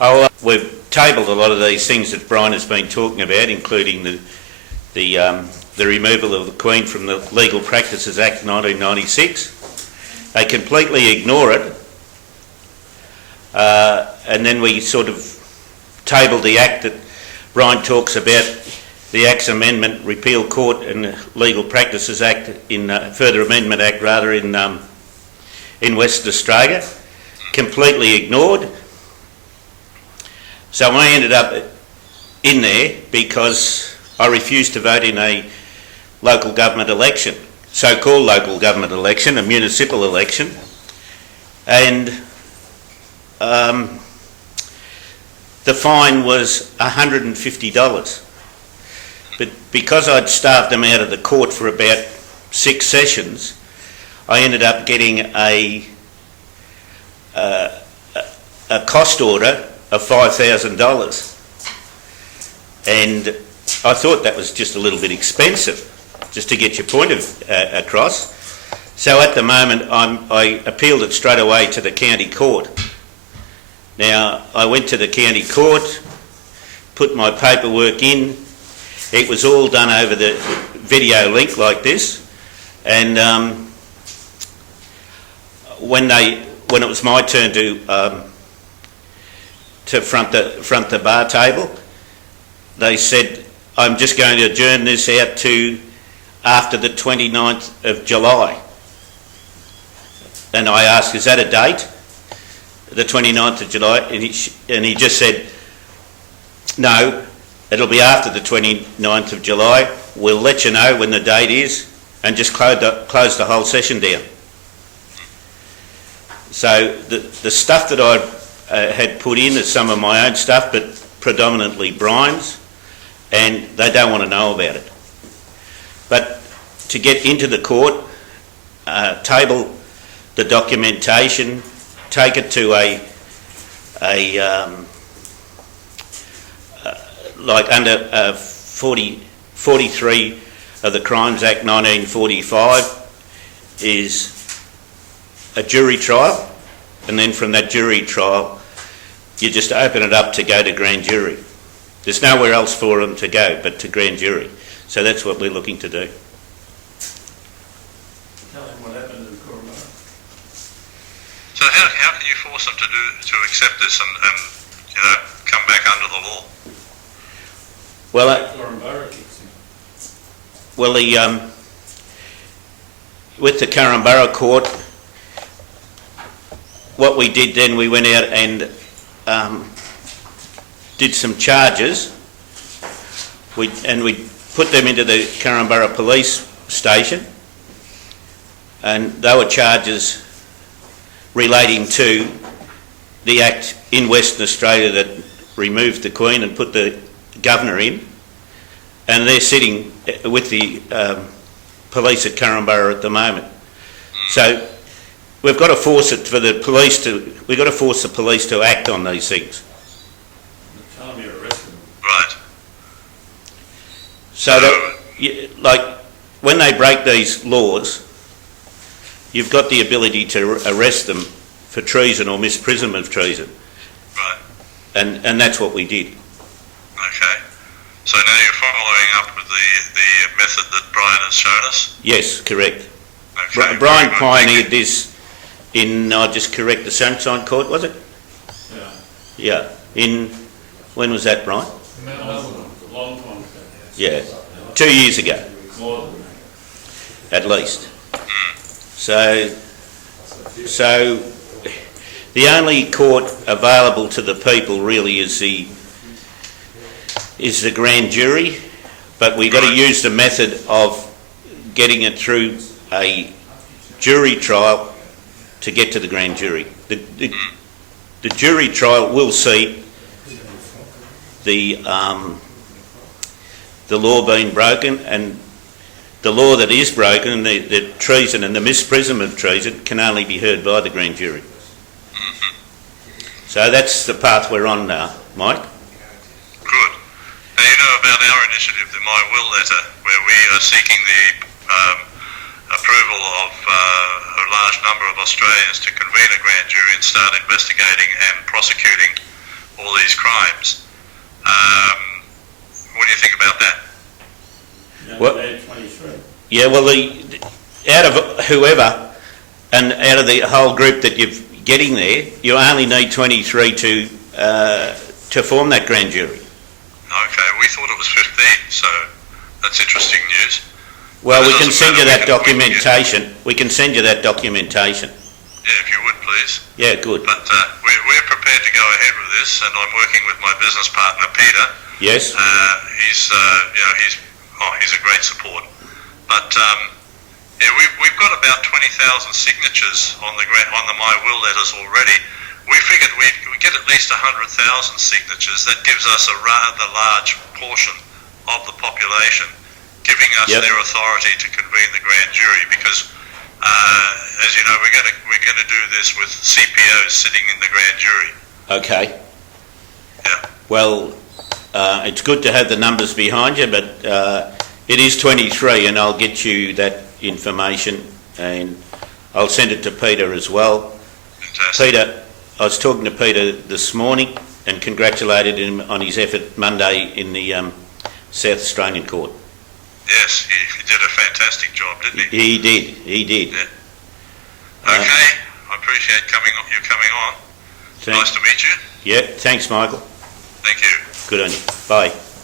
We've tabled a lot of these things that Brian has been talking about, including the removal of the Queen from the Legal Practices Act 1996. They completely ignore it, and then we sort of tabled the act that Brian talks about, the Acts Amendment, Repeal Court and Legal Practices Act, Further Amendment Act rather, in Western Australia. Completely ignored. So I ended up in there because I refused to vote in a local government election, so-called local government election, a municipal election, and the fine was $150. But because I'd starved them out of the court for about 6 sessions, I ended up getting a cost order of $5,000, and I thought that was just a little bit expensive, just to get your point across. So at the moment I appealed it straight away to the county court. Now I went to the county court, put my paperwork in. It was all done over the video link like this, and when it was my turn to front the bar table, they said, I'm just going to adjourn this out to after the 29th of July. And I asked, is that a date? The 29th of July? And he just said, no, it'll be after the 29th of July. We'll let you know when the date is, and just close the whole session down. So the stuff that I had put in is some of my own stuff, but predominantly Brian's, and they don't want to know about it. But to get into the court, table the documentation, take it to like under 43 of the Crimes Act 1945 is a jury trial, and then from that jury trial you just open it up to go to grand jury. There's nowhere else for them to go but to grand jury. So that's what we're looking to do. Tell him what happened in Coromara. So how can you force them to accept this and come back under the law? Well, with the Korumburra court, what we did then, we went out and did some charges. We put them into the Korumburra police station, and they were charges relating to the act in Western Australia that removed the Queen and put the governor in, and they're sitting with the police at Korumburra at the moment. So we've got to force it for the police to. We've got to force the police to act on these things. The time you arrest them. Right. So that, like, when they break these laws, you've got the ability to arrest them for treason or misprision of treason. Right. And that's what we did. Okay. So now you're following up with the method that Brian has shown us? Yes, correct. Okay. Brian pioneered this in, I'll just correct, the Sunshine Court, was it? Yeah. Yeah. When was that, Brian? A long time ago. Yeah. 2 years ago, More than at least. So the only court available to the people really is the grand jury, but we've got to use the method of getting it through a jury trial to get to the grand jury. The jury trial will see the law being broken, and the law that is broken, the treason and the misprision of treason, can only be heard by the grand jury. So that's the path we're on now, Mike. Good. Now you know about our initiative, the My Will letter, where we are seeking the approval of a large number of Australians to convene a grand jury and start investigating and prosecuting all these crimes. What do you think about that? What? 23. Yeah, well, out of whoever and out of the whole group that you're getting there, you only need 23 to form that grand jury. Okay, we thought it was 15, so that's interesting news. Well, But it we can doesn't send you matter, that we can get- documentation. We can send you that documentation. Yeah, if you would, please. Yeah, good. But we're prepared to go ahead with this, and I'm working with my business partner, Peter. Yes? He's a great support. But we've got about 20,000 signatures on the My Will letters already. We figured we get at least 100,000 signatures. That gives us a rather large portion of the population, giving us Yep. their authority to convene the grand jury. Because, as you know, we're going to do this with CPOs sitting in the grand jury. Okay. Yeah. Well, it's good to have the numbers behind you, but it is 23, and I'll get you that information, and I'll send it to Peter as well. Fantastic. Peter, I was talking to Peter this morning and congratulated him on his effort Monday in the South Australian Court. Yes, he did a fantastic job, didn't he? He did. Yeah. Okay, I appreciate you coming on. Nice to meet you. Yeah, thanks, Michael. Thank you. Good on you. Bye.